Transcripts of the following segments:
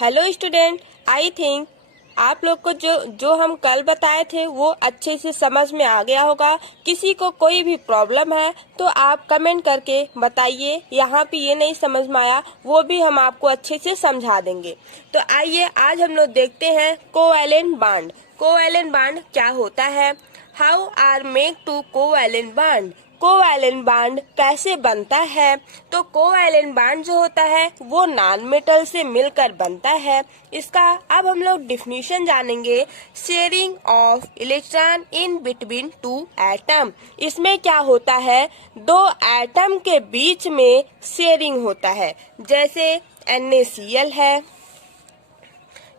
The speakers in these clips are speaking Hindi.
हेलो स्टूडेंट, आई थिंक आप लोग को जो हम कल बताए थे वो अच्छे से समझ में आ गया होगा। किसी को कोई भी प्रॉब्लम है तो आप कमेंट करके बताइए। यहाँ पे ये नहीं समझ में आया वो भी हम आपको अच्छे से समझा देंगे। तो आइए आज हम लोग देखते हैं कोवैलेंट बॉन्ड। कोवैलेंट बॉन्ड क्या होता है, how are make to covalent bond, covalent bond कैसे बनता है। तो कोवैलेंट बॉन्ड जो होता है वो नॉन मेटल से मिलकर बनता है। इसका अब हम लोग डिफिनीशन जानेंगे। Sharing of electron in between two atom, इसमें क्या होता है, दो एटम के बीच में शेयरिंग होता है। जैसे NaCl है,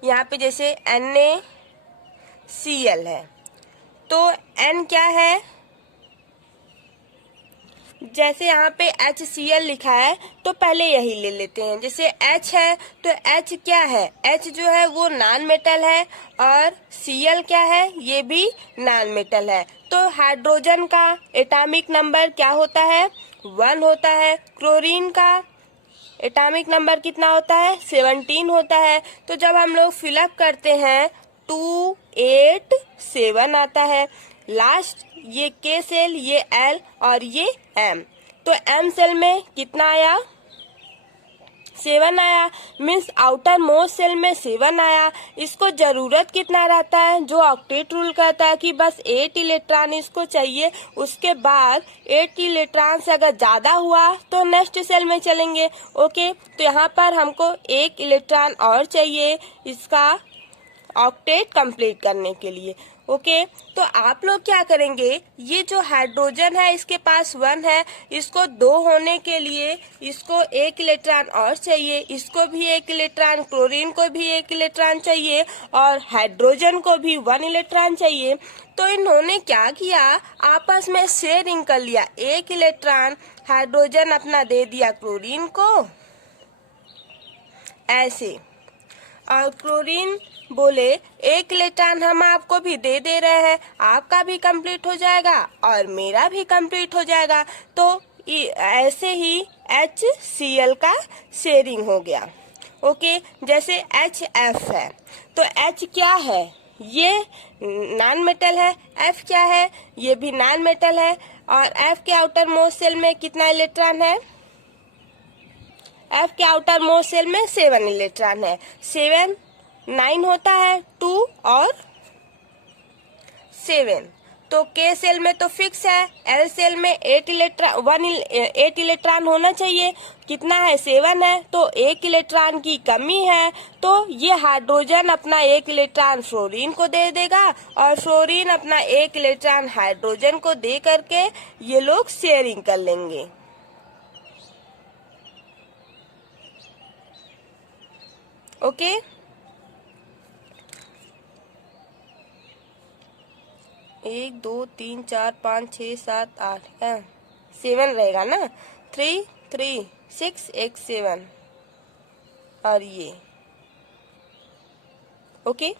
यहाँ पे जैसे NaCl है तो N क्या है, जैसे यहाँ पे HCl लिखा है तो पहले यही ले लेते हैं। जैसे H है तो H क्या है, H जो है वो नॉन मेटल है और Cl क्या है, ये भी नॉन मेटल है। तो हाइड्रोजन का एटॉमिक नंबर क्या होता है, 1 होता है। क्लोरीन का एटॉमिक नंबर कितना होता है, 17 होता है। तो जब हम लोग फिलअप करते हैं 287 आता है। लास्ट ये K सेल, ये L और ये M, तो M सेल में कितना आया, 7 आया। मीन्स आउटर मोस्ट सेल में 7 आया। इसको जरूरत कितना रहता है, जो ऑक्टेट रूल कहता है कि बस 8 इलेक्ट्रॉन इसको चाहिए। उसके बाद 8 इलेक्ट्रॉन से अगर ज्यादा हुआ तो नेक्स्ट सेल में चलेंगे। ओके, तो यहाँ पर हमको 1 इलेक्ट्रॉन और चाहिए इसका ऑक्टेट कंप्लीट करने के लिए। ओके, तो आप लोग क्या करेंगे, ये जो हाइड्रोजन है इसके पास 1 है, इसको 2 होने के लिए इसको 1 इलेक्ट्रॉन और चाहिए। इसको भी 1 इलेक्ट्रॉन, क्लोरीन को भी 1 इलेक्ट्रॉन चाहिए और हाइड्रोजन को भी 1 इलेक्ट्रॉन चाहिए। तो इन्होंने क्या किया, आपस में शेयरिंग कर लिया। 1 इलेक्ट्रॉन हाइड्रोजन अपना दे दिया क्लोरीन को ऐसे, और क्लोरीन बोले 1 इलेक्ट्रॉन हम आपको भी दे रहे हैं, आपका भी कंप्लीट हो जाएगा और मेरा भी कंप्लीट हो जाएगा। तो ऐसे ही HCl का शेयरिंग हो गया। ओके, जैसे HF है तो H क्या है, ये नॉन मेटल है। F क्या है, ये भी नॉन मेटल है। और F के आउटर मोस्ट सेल में कितना इलेक्ट्रॉन है, F के आउटर मोस्ट सेल में 7 इलेक्ट्रॉन है। 7 9 होता है, 2 और 7। तो K सेल में तो फिक्स है, L सेल में 8 इलेक्ट्रॉन होना चाहिए। कितना है, 7 है, तो 1 इलेक्ट्रॉन की कमी है। तो ये हाइड्रोजन अपना 1 इलेक्ट्रॉन फ्लोरीन को दे देगा और फ्लोरीन अपना 1 इलेक्ट्रॉन हाइड्रोजन को दे करके ये लोग शेयरिंग कर लेंगे। ओके, 1 2 3 4 5 6 7 8 है, 7 रहेगा ना, 3 3 6 1 7 और ये। ओके,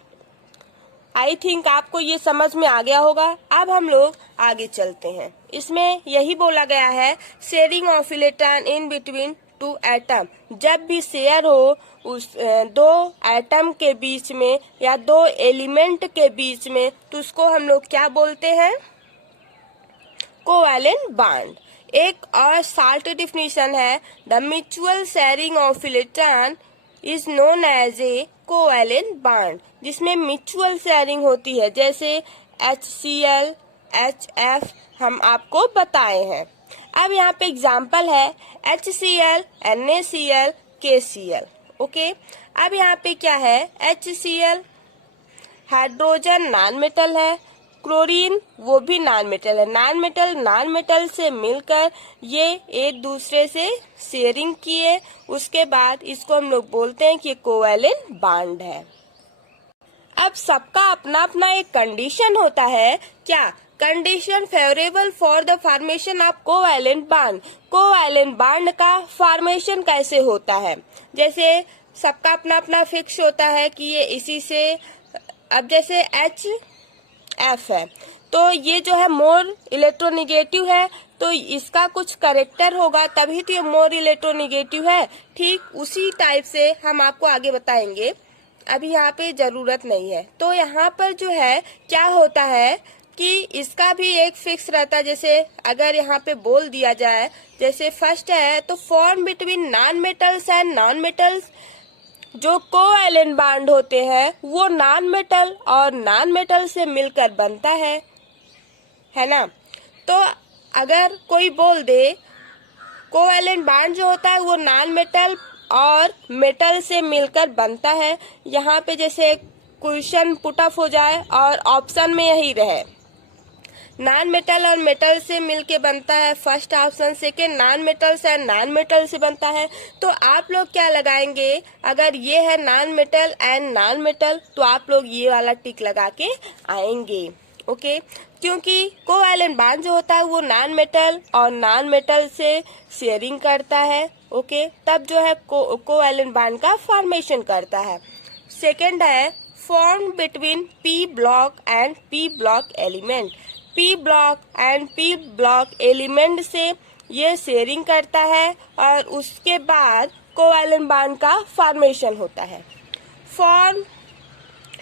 आई थिंक आपको ये समझ में आ गया होगा। अब हम लोग आगे चलते हैं। इसमें यही बोला गया है, sharing of electron in between 2 atom, जब भी शेयर हो उस 2 एटम के बीच में या 2 एलिमेंट के बीच में, तो उसको हम लोग क्या बोलते हैं, कोवैलेंट बॉन्ड। एक और शॉर्ट डिफिनीशन है, the mutual sharing of electron is known as a covalent bond, जिसमें म्यूचुअल शेयरिंग होती है। जैसे HCl, HF हम आपको बताए हैं। अब यहाँ पे एग्जाम्पल है HCl, NaCl, KCl। ओके, अब यहाँ पे क्या है, HCl हाइड्रोजन नॉन मेटल है, क्लोरीन वो भी नॉन मेटल है। नॉन मेटल से मिलकर ये एक दूसरे से शेयरिंग किए, उसके बाद इसको हम लोग बोलते हैं कि कोवैलेंट बॉन्ड है। अब सबका अपना अपना एक कंडीशन होता है, क्या condition favourable for the formation of covalent bond. Covalent bond का फॉर्मेशन कैसे होता है, जैसे सबका अपना अपना फिक्स होता है कि ये इसी से, अब जैसे F है। तो ये जो है मोर इलेक्ट्रोनिगेटिव है, तो इसका कुछ करेक्टर होगा तभी तो ये मोर इलेक्ट्रोनिगेटिव है। ठीक उसी टाइप से हम आपको आगे बताएंगे, अभी यहाँ पे जरूरत नहीं है। तो यहाँ पर जो है क्या होता है कि इसका भी एक फिक्स रहता है। जैसे अगर यहाँ पे बोल दिया जाए, जैसे फर्स्ट है तो form between non metals and non metals, जो कोवैलेंट बॉन्ड होते हैं वो नॉन मेटल और नॉन मेटल से मिलकर बनता है ना। तो अगर कोई बोल दे कोवैलेंट बॉन्ड जो होता है वो नॉन मेटल और मेटल से मिलकर बनता है, यहाँ पे जैसे क्वेश्चन पुटअप हो जाए और ऑप्शन में यही रहे नॉन मेटल और मेटल से मिलके बनता है first option, second non metal से नॉन मेटल से बनता है, तो आप लोग क्या लगाएंगे, अगर ये है non metal and non metal तो आप लोग ये वाला टिक लगा के आएंगे। ओके, क्योंकि कोवैलेंट बॉन्ड जो होता है वो नॉन मेटल और नॉन मेटल से शेयरिंग करता है। ओके, तब जो है कोवैलेंट बॉन्ड का फॉर्मेशन करता है। सेकेंड है form between P block and P block element, P block and P block element से ये शेयरिंग करता है और उसके बाद कोवैलेंट बॉन्ड का फॉर्मेशन होता है। Form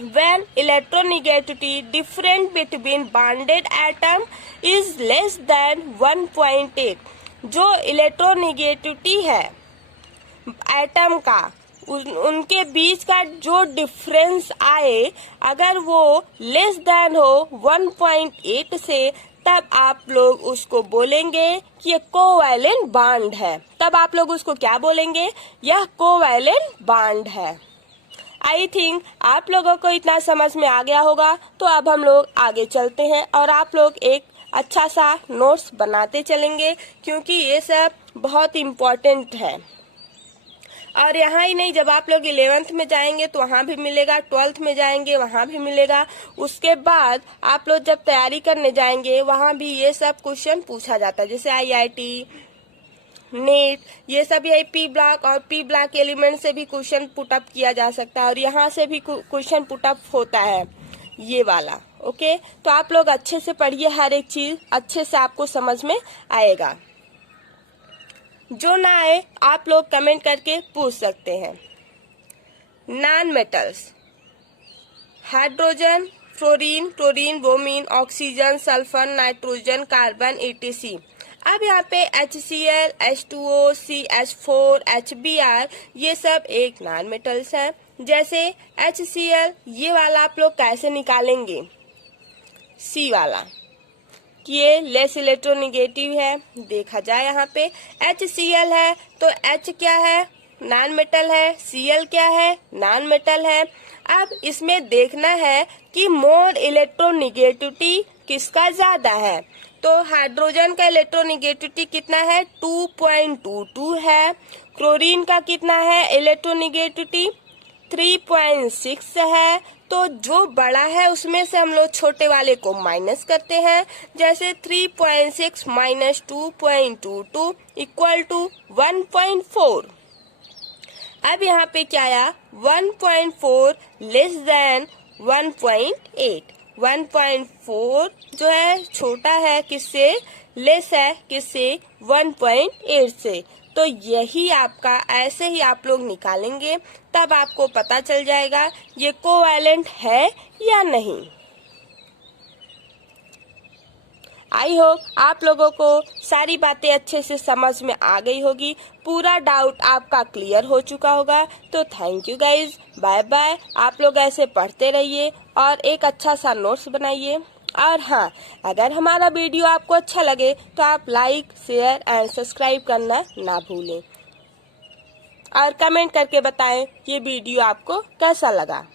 when electronegativity difference between bonded atom is less than 1.8, जो इलेक्ट्रोनिगेटिविटी है एटम का उनके बीच का जो डिफरेंस आए, अगर वो लेस देन हो 1.8 से, तब आप लोग उसको बोलेंगे कि ये कोवैलेंट बॉन्ड है। तब आप लोग उसको क्या बोलेंगे, यह कोवैलेंट बॉन्ड है। आई थिंक आप लोगों को इतना समझ में आ गया होगा। तो अब हम लोग आगे चलते हैं और आप लोग एक अच्छा सा नोट्स बनाते चलेंगे, क्योंकि ये सब बहुत इम्पोर्टेंट है। और यहाँ ही नहीं, जब आप लोग 11th में जाएंगे तो वहाँ भी मिलेगा, 12th में जाएंगे वहाँ भी मिलेगा, उसके बाद आप लोग जब तैयारी करने जाएंगे वहाँ भी ये सब क्वेश्चन पूछा जाता है। जैसे IIT, नेट, ये सब यही पी ब्लॉक और पी ब्लॉक एलिमेंट से भी क्वेश्चन पुटअप किया जा सकता है और यहाँ से भी क्वेश्चन पुटअप होता है ये वाला। ओके, तो आप लोग अच्छे से पढ़िए, हर एक चीज अच्छे से आपको समझ में आएगा। जो ना आए आप लोग कमेंट करके पूछ सकते हैं। Non metals, hydrogen, fluorine, chlorine, bromine, oxygen, sulphur, nitrogen, carbon, etc। अब यहाँ पे HCl, H2O, CH4, HBr ये सब एक नॉन मेटल्स हैं। जैसे HCl ये वाला आप लोग कैसे निकालेंगे, C वाला, ये लेस इलेक्ट्रोनिगेटिव है। देखा जाए यहाँ पे HCl है तो H क्या है, नॉन मेटल है, Cl क्या है, नॉन मेटल है। अब इसमें देखना है कि मोर इलेक्ट्रोनिगेटिविटी किसका ज्यादा है। तो हाइड्रोजन का इलेक्ट्रोनिगेटिविटी कितना है, 2.22 है। क्लोरीन का कितना है इलेक्ट्रोनिगेटिविटी, 3.6 है। तो जो बड़ा है उसमें से हम लोग छोटे वाले को माइनस करते हैं। जैसे 3.6 माइनस 2.22 इक्वल टू 1.4। अब यहाँ पे क्या आया, 1.4 लेस देन 1.8। 1.4 जो है छोटा है किससे, लेस है किससे, 1.8 से। तो यही आपका, ऐसे ही आप लोग निकालेंगे, तब आपको पता चल जाएगा ये कोवैलेंट है या नहीं। आई होप आप लोगों को सारी बातें अच्छे से समझ में आ गई होगी, पूरा डाउट आपका क्लियर हो चुका होगा। तो thank you guys, bye bye. आप लोग ऐसे पढ़ते रहिए और एक अच्छा सा नोट्स बनाइए। और हाँ, अगर हमारा वीडियो आपको अच्छा लगे तो आप लाइक, शेयर एंड सब्सक्राइब करना ना भूलें और कमेंट करके बताएं ये वीडियो आपको कैसा लगा।